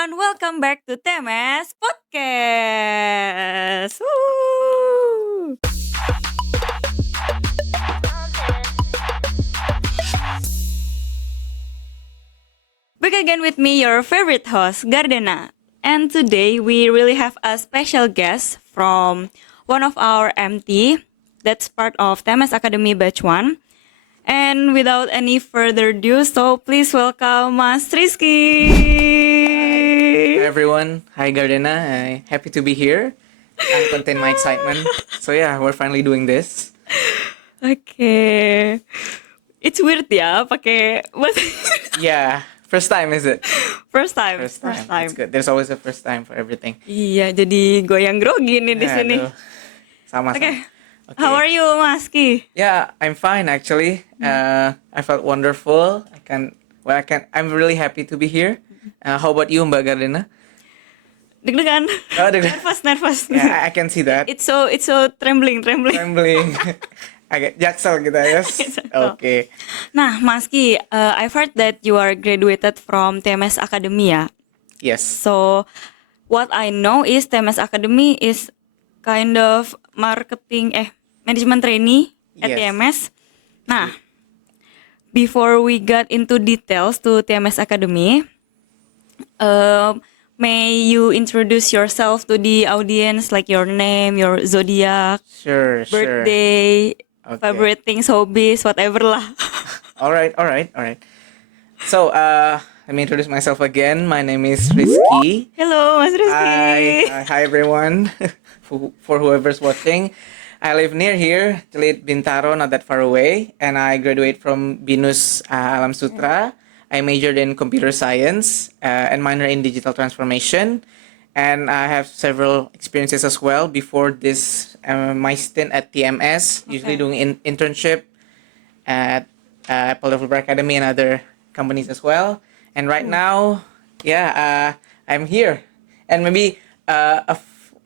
everyone, welcome back to TMS Podcast. Woo! Back again with me, your favorite host, Gardena. And today we really have a special guest from one of our MT that's part of TMS Academy Batch 1. And without any further ado, so please welcome Mas Rizky. Hi everyone. Hi Gardena. Happy to be here. Can't contain my excitement. So yeah, we're finally doing this. Oke. It's weird ya pakai Yeah. First time is it? first time. First time. It's good. There's always a first time for everything. Iya, jadi goyang grogi nih di sini. Aduh. Sama-sama. Oke. How are you, Mas Ki? Yeah, I'm fine actually. I felt wonderful. I'm really happy to be here. How about you, Mbak Gardena? Deg-degan. Oh, deg-degan. Nervous. Yeah, I can see that. It's so trembling. Trembling. Agak jaksel kita, yes. Okay. Nah, Mas Ki, I've heard that you are graduated from TMS Academy ya. Yes. So, what I know is TMS Academy is kind of management trainee at Yes. TMS. Nah, before we got into details to TMS Academy, may you introduce yourself to the audience, like your name, your zodiac, Sure. birthday, Okay. favorite things, hobbies, whatever lah. All right. So, let me introduce myself again. My name is Rizky. Hello, Mas Rizky. Hi everyone. For whoever's watching, I live near here, Jelit Bintaro, not that far away, and I graduate from BINUS Alam Sutra. I majored in computer science and minor in digital transformation, and I have several experiences as well before this. My stint at TMS, usually doing internship at Apple Developer Academy and other companies as well. And right now, I'm here. And maybe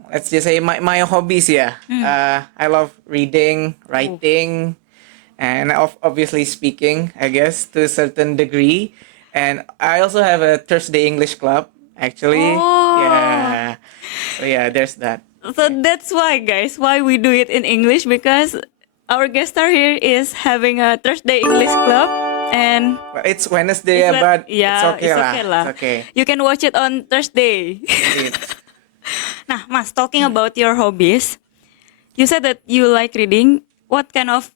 let's just say my hobbies. I love reading, writing, and obviously speaking, I guess, to a certain degree. And I also have a Thursday English club, actually. Oh. Yeah. So yeah, there's that. So that's why, guys, why we do it in English, because our guest star here is having a Thursday English club, and Well, it's Wednesday, but it's okay lah. It's okay. You can watch it on Thursday. Nah, Mas, talking about your hobbies, you said that you like reading. What kind of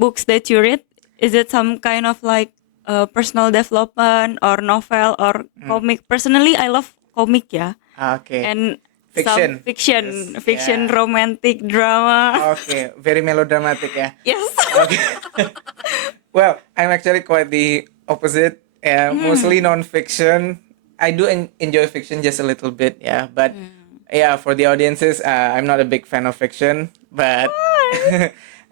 books that you read? Is it some kind of like personal development or novel or comic? Personally, I love comic, ya. Okay. And Fiction. some Yes, fiction, yeah. romantic drama. Okay, very melodramatic, yeah. Yes. Okay. Well, I'm actually quite the opposite. Mostly non-fiction. I do enjoy fiction just a little bit, yeah. But yeah, for the audiences, I'm not a big fan of fiction. But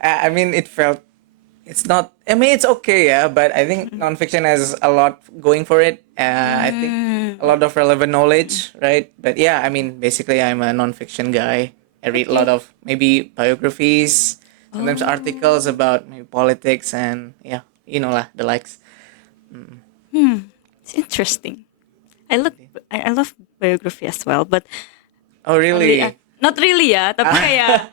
I mean, it's not. I mean, it's okay, yeah. But I think non-fiction has a lot going for it. I think a lot of relevant knowledge, right? But yeah, I mean, basically, I'm a non-fiction guy. I read a lot of maybe biographies, sometimes articles about maybe politics, and yeah, lah, the likes. It's interesting. I love biography as well, but Oh, really? not really ya, tapi kayak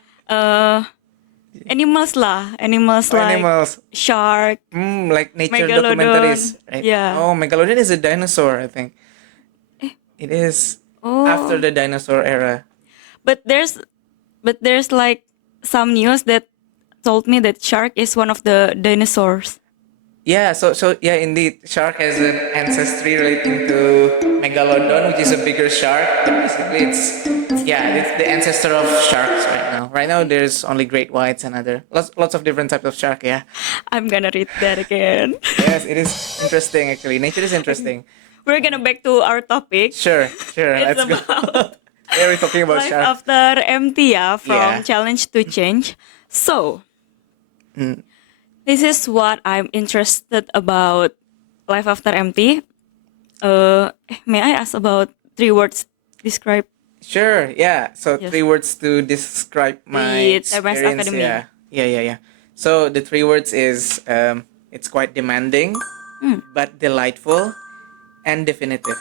animals lah, animals like Animals. shark. Like nature Megalodon. documentaries, right? Yeah. Oh, Megalodon is a dinosaur, I think. It is Oh. after the dinosaur era. But there's like some news that told me that shark is one of the dinosaurs. Yeah, so yeah, indeed, shark has an ancestry relating to Megalodon, which is a bigger shark. But basically, it's the ancestor of sharks right now. Right now, there's only great whites and other lots of different types of shark. Yeah. I'm gonna read that again. Yes, it is interesting actually. Nature is interesting. We're gonna back to our topic. Sure. It's Let's go. about Yeah, we're talking about life shark. after MT ya, from Yeah. Challenge to Change. So, this is what I'm interested about life after MT. May I ask about 3 words describe? Sure, yeah. So Yes. 3 words to describe my The TMS experience. Academy. Yeah. So the 3 words is it's quite demanding, but delightful and definitive.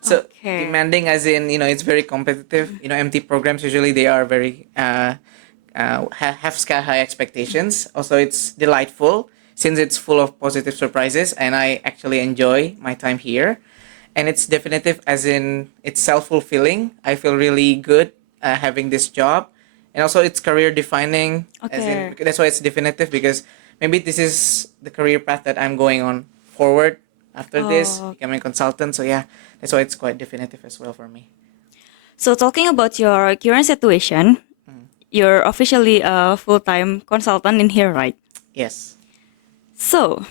So Okay. demanding, as in, it's very competitive. MT programs usually they are very have sky high expectations. Also, it's delightful since it's full of positive surprises, and I actually enjoy my time here. And it's definitive, as in it's self fulfilling. I feel really good having this job, and also it's career defining. As in, Okay. that's why it's definitive, because maybe this is the career path that I'm going on forward after this, Oh, becoming a consultant. So yeah, that's why it's quite definitive as well for me. so talking about your current situation, you're officially a full-time consultant in here, right? Yes. So,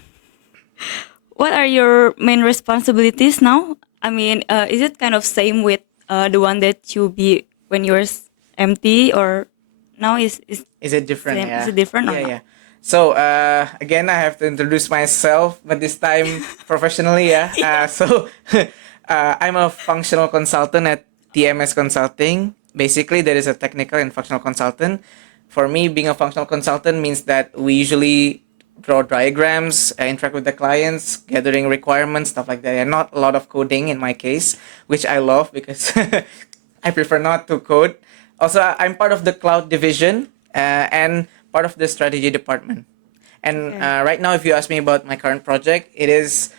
what are your main responsibilities now? I mean, is it kind of same with the one that you be when you're empty, or now is Is it different? same? Is Yeah. it different or Yeah, not? yeah. So again, I have to introduce myself, but this time professionally. Yeah. So I'm a functional consultant at TMS Consulting. Basically, there is a technical and functional consultant. For me, being a functional consultant means that we usually draw diagrams, interact with the clients, gathering requirements, stuff like that. And not a lot of coding in my case, which I love because I prefer not to code. Also, I'm part of the cloud division and part of the strategy department. And Okay. right now, if you ask me about my current project, it is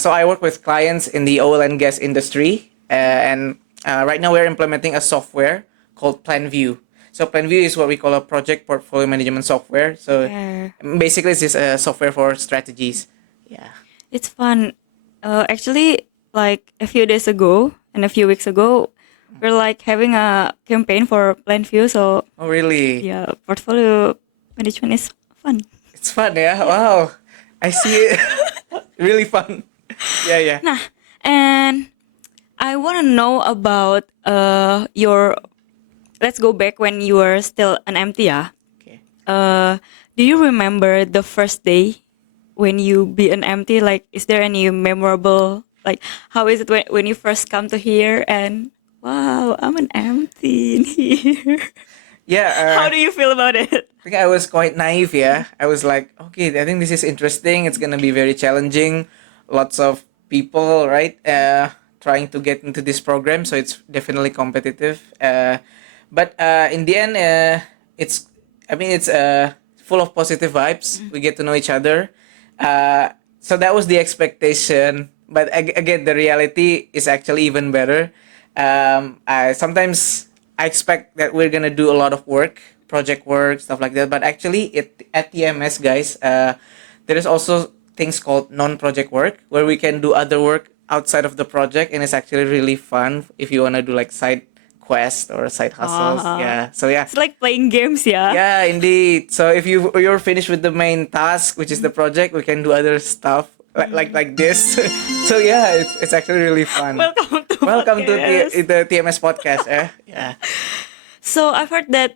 so I work with clients in the oil and gas industry, and right now we're implementing a software called PlanView. So PlanView is what we call a project portfolio management software. So Okay. basically, it's just a software for strategies. Yeah. It's fun. Actually, like a few days ago and a few weeks ago, we're like having a campaign for Plainview. So Oh, really? yeah, portfolio management is fun. It's fun, yeah. Wow, I see it. Really fun. Yeah, yeah. Nah, and I want to know about your. Let's go back when you were still an MT. Yeah. Okay. Do you remember the first day when you be an MT? Like, is there any memorable? Like, how is it when you first come to here and wow, I'm an MT in here. Yeah. How do you feel about it? I think I was quite naive. Yeah, I was like, okay, I think this is interesting. It's gonna be very challenging. Lots of people, right? Trying to get into this program, so it's definitely competitive. But in the end, it's. I mean, it's full of positive vibes. We get to know each other. So that was the expectation. But again, the reality is actually even better. Sometimes I expect that we're gonna do a lot of work, project work, stuff like that. But actually, at TMS, guys, there is also things called non-project work where we can do other work outside of the project, and it's actually really fun if you wanna do like side quest or side hustles. Yeah. So yeah. It's like playing games, yeah. Yeah, indeed. So if you're finished with the main task, which is the project, we can do other stuff like this. So yeah, it's actually really fun. Welcome to Welcome to podcast. the TMS podcast. Yeah. So I've heard that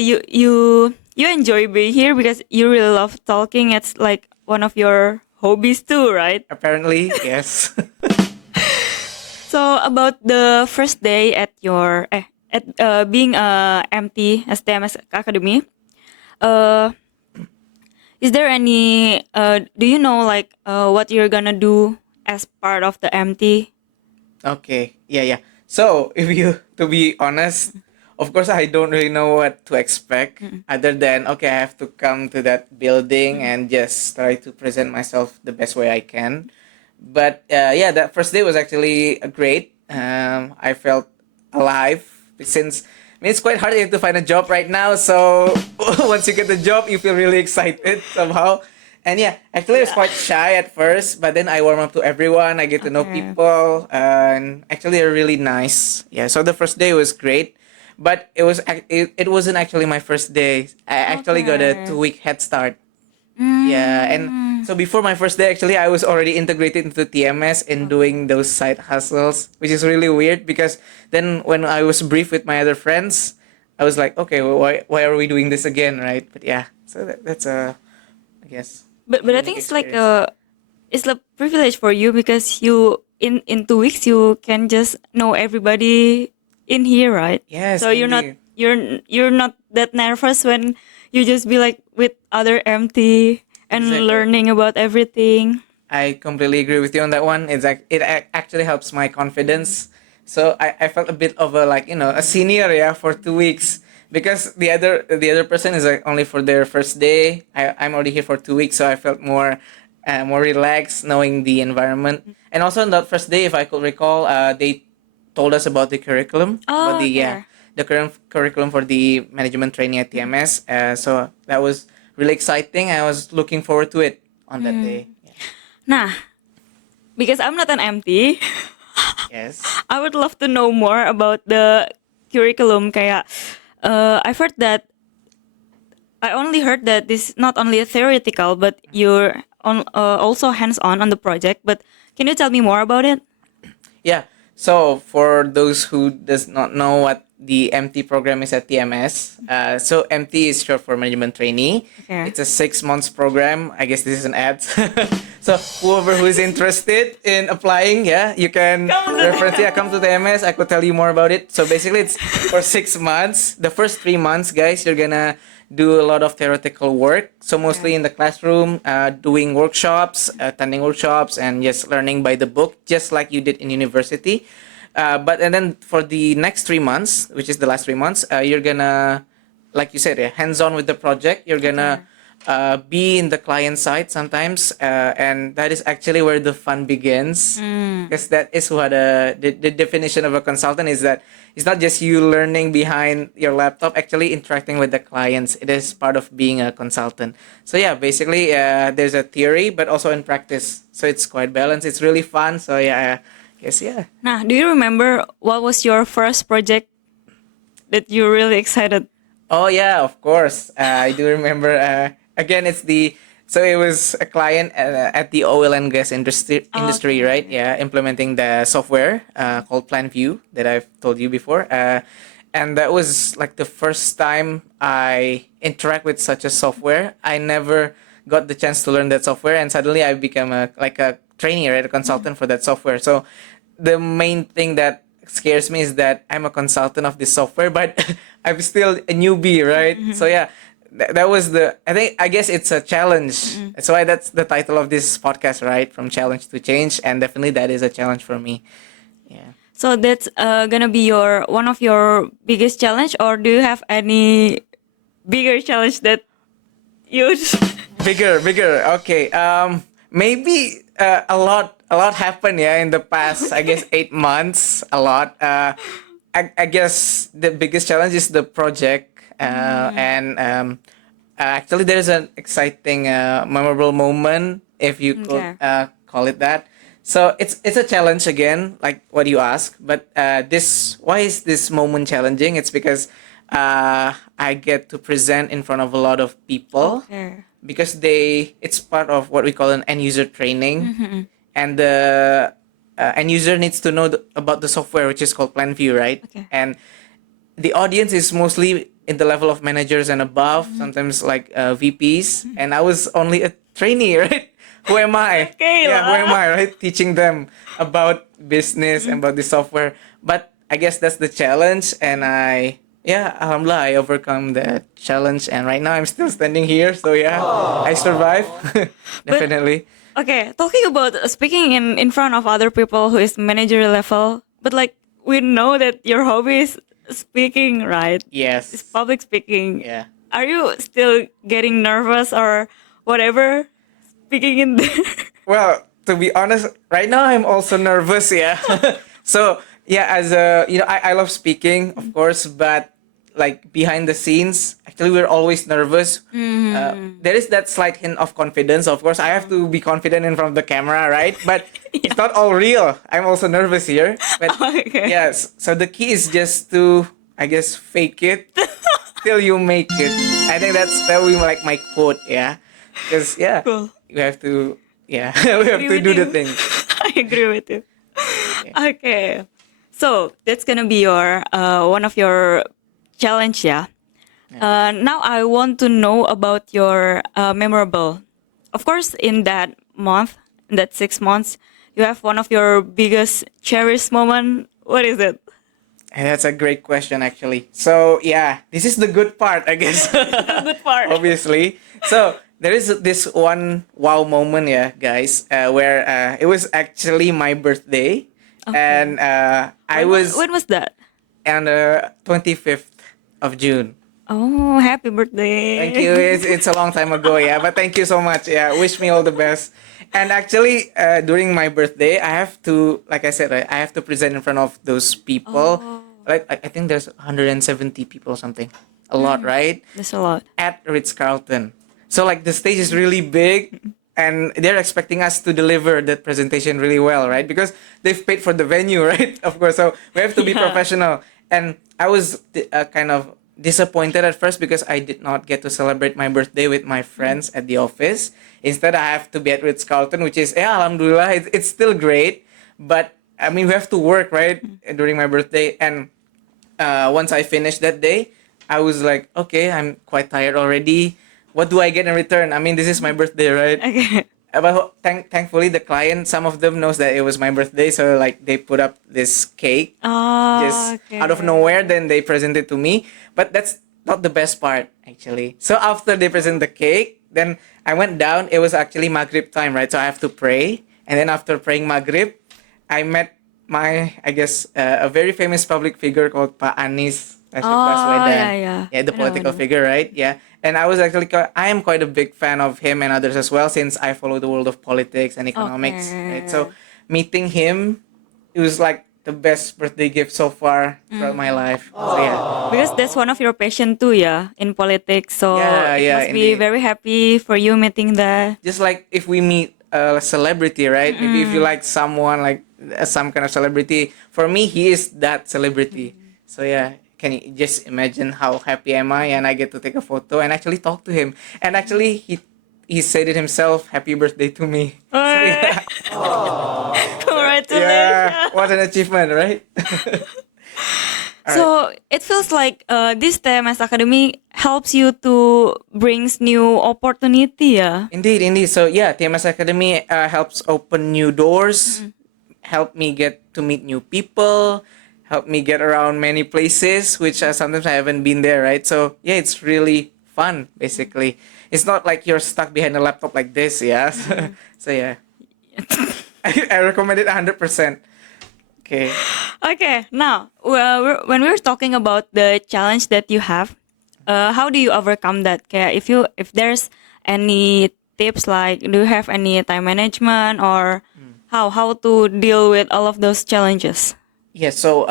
you enjoy being here because you really love talking. It's like one of your hobbies too, right? Apparently, yes. So about the first day at your at being MT STMS Academy, uh, is there any do you know like what you're gonna do as part of the MT? Okay. Yeah. So if you to be honest, of course I don't really know what to expect other than okay, I have to come to that building and just try to present myself the best way I can. But yeah, that first day was actually great. I felt alive since I mean it's quite hard to find a job right now. So once you get the job, you feel really excited somehow. And yeah, actually I was quite shy at first, but then I warm up to everyone. I get to know Okay. people, and actually they're really nice. Yeah, so the first day was great, but it wasn't actually my first day. I actually got a Okay. 2 week head start. Yeah, and so before my first day, actually, I was already integrated into TMS and doing those side hustles, which is really weird because then when I was briefed with my other friends, I was like, okay, well, why are we doing this again, right? But yeah, so that's I guess, But I unique think it's like experience. it's a privilege for you because you in 2 weeks you can just know everybody in here, right? Yes, So indeed. you're not that nervous when you just be like with other MT and Exactly. learning about everything. I completely agree with you on that one. Actually helps my confidence. So I felt a bit of a like a senior, yeah, for 2 weeks, because the other person is like only for their first day. I'm already here for 2 weeks, so I felt more relaxed knowing the environment. And also on that first day, if I could recall, they told us about the curriculum, about Oh, okay. the current curriculum for the management training at TMS. So that was really exciting. I was looking forward to it on that day. Yeah. Nah, because I'm not an MT, Yes. I would love to know more about the curriculum. Kayak, I've heard that I only heard that this not only theoretical, but you're also hands-on on the project. But can you tell me more about it? Yeah. So for those who does not know what the MT program is at TMS, so MT is short for management trainee. Okay. It's a 6 months program. I guess this is an ad. So whoever who is interested in applying, yeah, you can come to TMS. I could tell you more about it. So basically, it's for 6 months. The first 3 months, guys, you're gonna do a lot of theoretical work. So mostly in the classroom, doing workshops, attending workshops, and just learning by the book, just like you did in university. And then for the next 3 months, which is the last 3 months, you're gonna, like you said, yeah, hands-on with the project. You're gonna be in the client side sometimes, and that is actually where the fun begins. Because that is what the definition of a consultant is, that it's not just you learning behind your laptop, actually interacting with the clients. It is part of being a consultant. So yeah, basically there's a theory, but also in practice. So it's quite balanced. It's really fun. So yeah, I guess yeah. Nah, do you remember what was your first project that you're really excited? Oh yeah, of course. I do remember. Again, it was a client at the oil and gas industry, right? Yeah, implementing the software called PlanView that I've told you before. And that was like the first time I interact with such a software. I never got the chance to learn that software, and suddenly I become a trainee, right, a consultant for that software. So the main thing that scares me is that I'm a consultant of this software, but I'm still a newbie, right? So yeah, that was I guess it's a challenge. That's why that's the title of this podcast, right? From challenge to change, and definitely that is a challenge for me. Yeah. So that's gonna be one of your biggest challenge, or do you have any bigger challenge that you? Bigger. Okay. Maybe a lot happened, yeah, in the past, I guess, 8 months. A lot. I guess the biggest challenge is the project, and actually there's an exciting, memorable moment, if you could Okay. call it that. So it's a challenge again, like what you ask. But why is this moment challenging? It's because I get to present in front of a lot of people, Okay. because it's part of what we call an end user training, and the end user needs to know about the software, which is called PlanView, right? Okay. And the audience is mostly in the level of managers and above, sometimes like VPs, and I was only a trainee, right? Who am I? Okay Yeah, who lah. am I, right? Teaching them about business and about the software. But I guess that's the challenge, and alhamdulillah, I overcome the challenge, and right now I'm still standing here. So yeah, I survived. Definitely. Okay, talking about speaking in front of other people who is manager level, but like we know that your hobby is speaking, right? Yes. It's public speaking. Yeah. Are you still getting nervous or whatever speaking in there? Well, to be honest, right now I'm also nervous. Yeah. So yeah, as I love speaking, of course, but like behind the scenes, actually we're always nervous. There is that slight hint of confidence. Of course, I have to be confident in front of the camera, right? But it's not all real. I'm also nervous here. But Okay. yes, so the key is just to, I guess, fake it till you make it. I think that will be like my quote. Yeah, because yeah, Cool. you have to. Yeah, we have Agree to do with the you. thing. I agree with you. Okay. So that's gonna be your one of your challenge, yeah. Now I want to know about your memorable. Of course, in that month, in that 6 months, you have one of your biggest cherished moment. What is it? And that's a great question, actually. So yeah, this is the good part, I guess. The good part. Obviously. So there is this one wow moment, yeah, guys, where it was actually my birthday, and I was when was that? on the 25th of June. Oh, happy birthday. Thank you. It's a long time ago, yeah, but thank you so much. Yeah, wish me all the best. And actually, during my birthday, I have to, like I said, right, I have to present in front of those people. Oh. Like I think there's 170 people or something, a lot, right? That's a lot. At Ritz Carlton. So like the stage is really big, and they're expecting us to deliver that presentation really well, right? Because they've paid for the venue, right? Of course, so we have to be Yeah. professional. And I was kind of disappointed at first because I did not get to celebrate my birthday with my friends at the office. Instead, I have to be at Ritz Carlton, which is, yeah, alhamdulillah, it's still great. But I mean, we have to work, right? During my birthday. And once I finished that day, I was like, okay, I'm quite tired already. What do I get in return? I mean, this is my birthday, right? Okay. But thankfully, the client, some of them knows that it was my birthday, so like they put up this cake Oh, just okay. out of nowhere. Then they present it to me. But that's not the best part, actually. So after they present the cake, then I went down. It was actually Maghrib time, right? So I have to pray, and then after praying Maghrib, I met my, I guess, a very famous public figure called Pak Anies Rashid Oh, Baswedan. yeah. Yeah, the I know, political I know. figure, right? Yeah. And I was actually, I am quite a big fan of him and others as well, since I follow the world of politics and economics, right? So meeting him, it was like the best birthday gift so far throughout my life. So yeah. Because that's one of your passion too, yeah, in politics. So Yeah, it yeah, must be indeed. very happy for you meeting the. Just like if we meet a celebrity, right? Maybe if you like someone like some kind of celebrity, for me, he is that celebrity. So yeah, can you just imagine how happy am I? And I get to take a photo and actually talk to him. And actually, he said it himself, "Happy birthday" to me. So yeah, Congratulations. yeah, what an achievement, right? So it feels like this TMS Academy helps you to brings new opportunity, yeah. Indeed, indeed. So yeah, TMS Academy helps open new doors, help me get to meet new people, help me get around many places, which sometimes I haven't been there, right? So yeah, it's really fun, basically. It's not like you're stuck behind a laptop like this, yeah. So yeah, I recommend it 100%. Okay. Okay, now when we're talking about the challenge that you have, how do you overcome that? Okay, if there's any tips, like do you have any time management or how to deal with all of those challenges? Yeah, so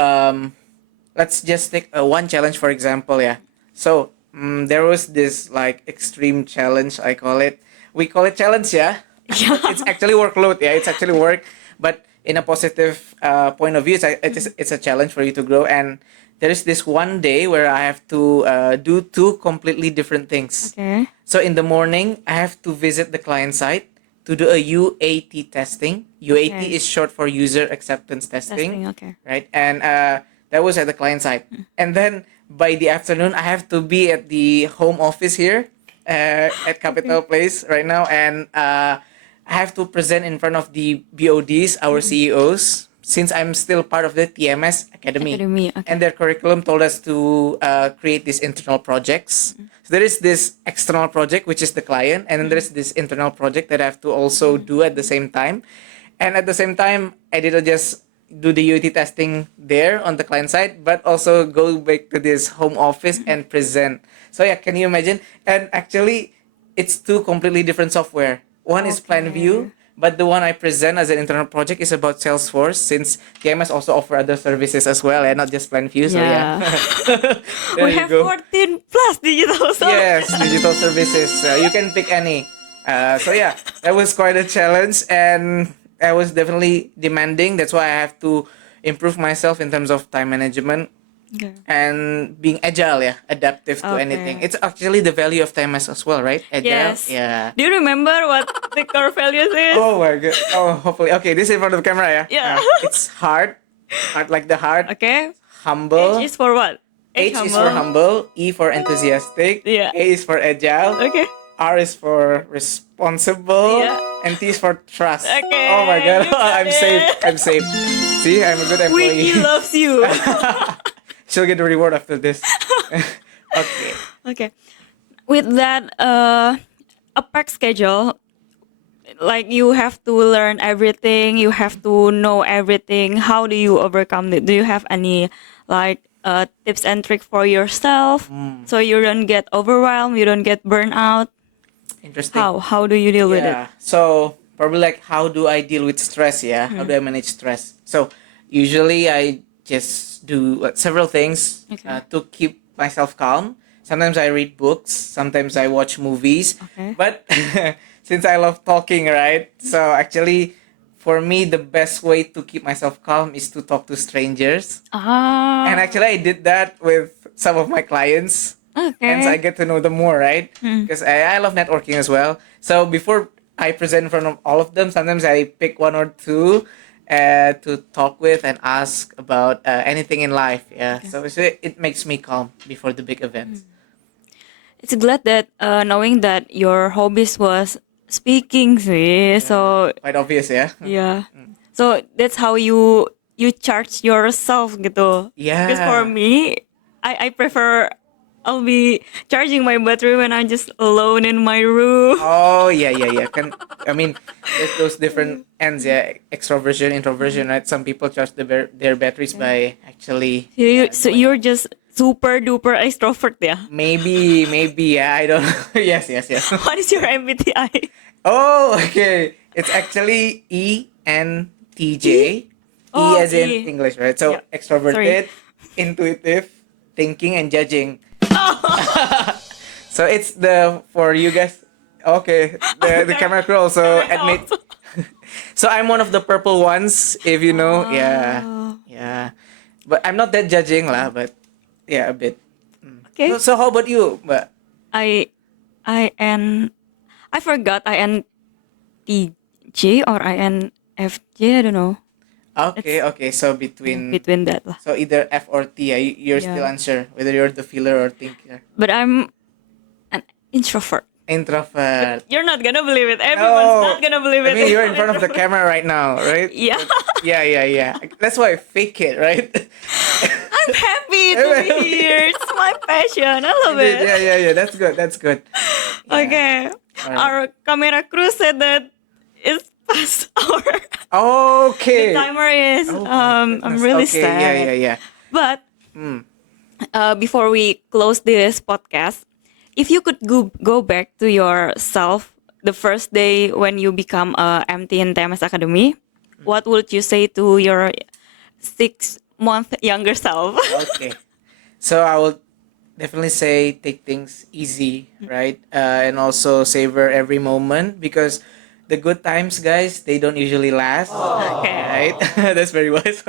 let's just take one challenge for example. Yeah, so there was this like extreme challenge. I call it. We call it challenge. Yeah, it's actually workload. Yeah, it's actually work, but in a positive point of view, it's a challenge for you to grow. And there is this one day where I have to do two completely different things. Okay. So in the morning, I have to visit the client site to do a UAT testing. UAT Okay. is short for user acceptance testing, Testing, okay. right? And that was at the client site. And then by the afternoon, I have to be at the home office here at Capital Place right now, and I have to present in front of the BODs, our CEOs, since I'm still part of the TMS Academy. Academy, okay. And their curriculum told us to create these internal projects. So there is this external project, which is the client, and then there's this internal project that I have to also do at the same time. And at the same time, I didn't just do the UAT testing there on the client side, but also go back to this home office and present. So yeah, can you imagine? And actually, it's two completely different software. One is PlanView, but the one I present as an internal project is about Salesforce, since TMS also offer other services as well, and not just PlanView. So yeah, there We you have go. 14 plus digital. So Yes, digital services. You can pick any. So yeah, that was quite a challenge, and I was definitely demanding. That's why I have to improve myself in terms of time management Okay. and being agile, yeah, adaptive to Okay. anything. It's actually the value of TMS as well, right? Agile. Yes. Yeah. Do you remember what the core values is? Oh my god. Oh, hopefully. Okay, this is in front of the camera, yeah. Yeah. It's heart like the heart. Okay. Humble. H is for what? H is for humble. E for enthusiastic. Yeah. A is for agile. Okay. R is for responsible, Yeah. and T is for trust. Okay, Oh my god, you got I'm safe. it. I'm safe. See, I'm a good employee. Wiki loves you. She'll get the reward after this. Okay. Okay. With that, a packed schedule, like you have to learn everything, you have to know everything. How do you overcome it? Do you have any like tips and trick for yourself so you don't get overwhelmed, you don't get burnt out? Interesting. How do you deal with it? Yeah. So probably like how do I deal with stress? Yeah. How do I manage stress? So usually I just do several things Okay. to keep myself calm. Sometimes I read books. Sometimes I watch movies. Okay. But since I love talking, right? So actually, for me, the best way to keep myself calm is to talk to strangers. Ah, And actually, I did that with some of my clients. And so I okay. get to know them more, right? Because I love networking as well. So before I present in front of all of them, sometimes I pick one or two to talk with and ask about anything in life. Yeah. So it makes me calm before the big events. It's glad that knowing that your hobbies was speaking sih. So Quite obvious, yeah. yeah. So that's how you charge yourself gitu. Yeah. Because for me, I prefer I'll be charging my battery when I'm just alone in my room. Oh yeah. I mean, there's those different ends, yeah. Extroversion, introversion, right? Some people charge their batteries by actually. So you're just super duper extrovert, yeah. Maybe, yeah. I don't know. Yes. What is your MBTI? Oh, okay. It's actually ENTJ. Oh, as in E. English, right? So Yeah. extroverted, intuitive, thinking, and judging. So it's the for you guys. Okay, the camera roll. So admit. So I'm one of the purple ones, if you know. Yeah. But I'm not that judging lah. But yeah, a bit. Okay. So how about you, Mbak? I forgot INTJ or INFJ. I don't know. Okay. So Between that lah. so either F or T. You're still Yeah. unsure whether you're the feeler or thinker. But I'm an introvert. Introvert. You're not gonna believe it. Everyone's not gonna believe I it. mean, you're in front of the camera right now, right? Yeah. Yeah. That's why I fake it, right? I'm happy to be here. It's my passion. I love it. Yeah. That's good. Yeah. Okay. Alright. Our camera crew said that it's past our Okay. timer is. Oh my I'm goodness. really Okay, sad. Yeah. But Mm. before we close this podcast, if you could go back to yourself the first day when you become a MT in TMS Academy, what would you say to your 6 month younger self? Okay. So I will definitely say take things easy, right? And also savor every moment because the good times, guys, they don't usually last. Okay. Right? That's very wise.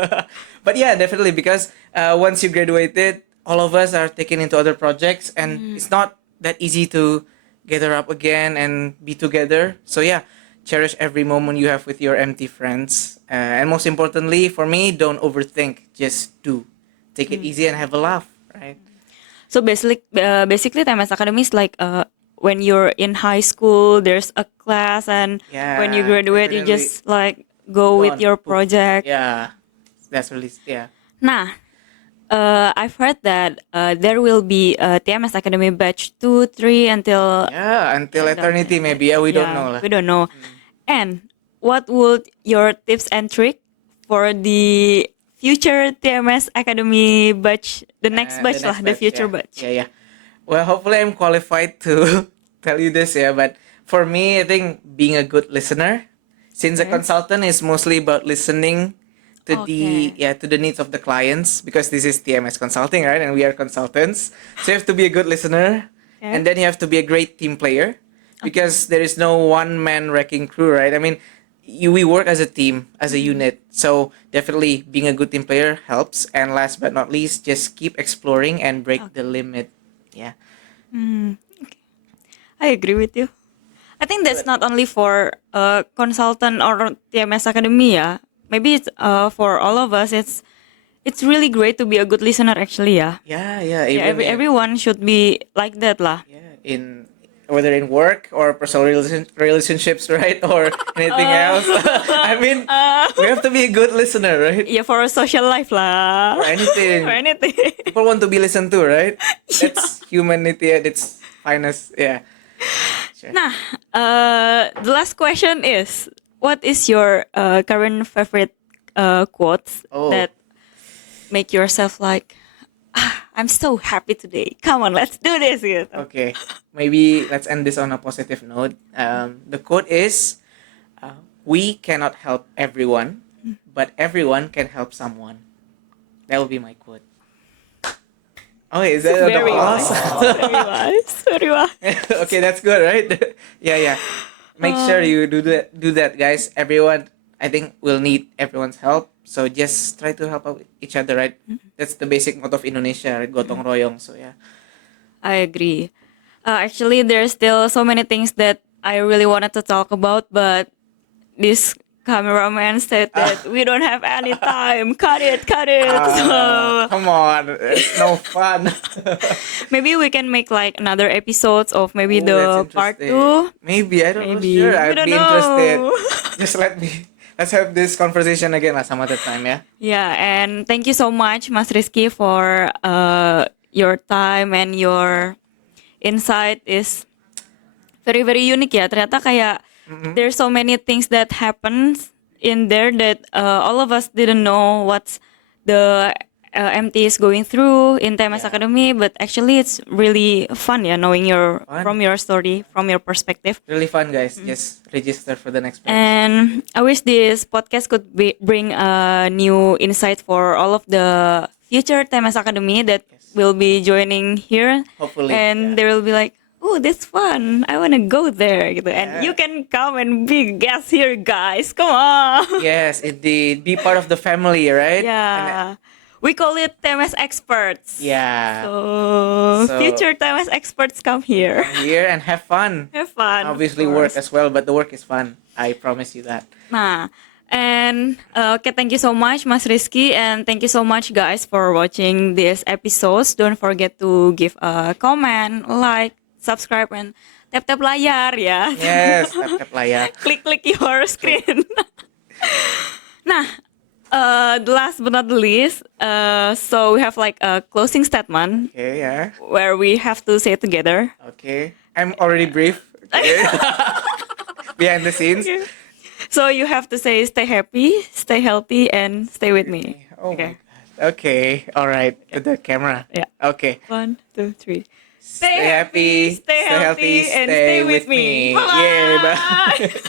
But yeah, definitely because once you graduated, all of us are taken into other projects, and it's not that easy to gather up again and be together. So yeah, cherish every moment you have with your MT friends, and most importantly, for me, don't overthink. Just do, take it easy and have a laugh. Right? So basically, TMS Academy is like when you're in high school, there's a class, and when you Yeah, graduate, you definitely. just like go with on, your poof. project. Yeah, that's really Nah, I've heard that there will be a TMS Academy batch 2, 3 until Yeah, until eternity maybe. Yeah, we don't know lah. We don't know. And what would your tips and trick for the future TMS Academy batch, the next batch lah, the future batch? Yeah. Well, hopefully I'm qualified to tell you this, yeah. But for me, I think being a good listener, since a Okay. consultant is mostly about listening to Okay. to the needs of the clients, because this is TMS consulting, right? And we are consultants, so you have to be a good listener, Okay. and then you have to be a great team player, because there is no one man wrecking crew, right? I mean, we work as a team, as a unit. So definitely being a good team player helps. And last but not least, just keep exploring and break the limit. Yeah. I agree with you. I think that's not only for consultant or TMS Academy, yeah. Maybe it's for all of us. It's really great to be a good listener, actually, yeah. Yeah. Yeah, Even everyone should be like that lah. in whether in work or personal relationships, right, or anything else. I mean, we have to be a good listener, right? Yeah, for a social life lah. For anything. For anything. People want to be listened to, right? That's humanity at its finest. Yeah. sure. Nah, the last question is, what is your current favorite quotes Oh. that make yourself like, I'm so happy today. Come on, let's do this. Gitu. Okay, maybe let's end this on a positive note. The quote is, "We cannot help everyone, but everyone can help someone." That will be my quote. Oh, is that the Very applause? wise. Very wise. Very wise. Okay, that's good, right? Yeah. Make sure you do that, guys. Everyone, I think, will need everyone's help. So just try to help out each other, right? That's the basic motto of Indonesia, right? Gotong royong. So yeah. I agree. Actually, there's still so many things that I really wanted to talk about, but this cameraman said that we don't have any time. Cut it, cut it. So Come on, it's no fun. maybe we can make like another episodes of maybe Oh, the that's part interesting. 2. Maybe I don't Maybe. know. Sure, We I'd don't be know. interested. Just let's have this conversation again some other time, yeah. Yeah, and thank you so much, Mas Rizky, for your time and your insight is very very unique ya. Ternyata kayak there's so many things that happens in there that all of us didn't know what's the MT is going through in TMS Yeah. Academy, but actually it's really fun ya knowing Fun. from your story, from your perspective. Really fun, guys. Just register for the next batch. And I wish this podcast could bring a new insight for all of the future TMS Academy that Yes. will be joining here. Hopefully, And yeah. they will be like, oh, that's fun. I want to go there. Gitu. And Yeah. you can come and be guests here, guys. Come on. Yes, indeed. Be part of the family, right? Yeah. We call it TMS experts. Yeah. So future TMS experts come here. Come here and have fun. Have fun. of Obviously, work course. as well, but the work is fun. I promise you that. Nah, and okay, thank you so much, Mas Rizky, and thank you so much, guys, for watching this episodes. Don't forget to give a comment, like, subscribe, and tap layar ya. Yes, tap layar. Klik your screen. Nah, the last but not the least, so we have like a closing statement Okay, yeah. where we have to say it together. Okay. I'm already brief. Okay. Behind the scenes. So you have to say, stay happy, stay healthy, and stay with me. Oh Okay. my god. Okay. All right. To the camera. Yeah. Okay. 1, 2, 3. Stay happy, stay healthy, and stay with me. Yeah, Bye-bye. bye.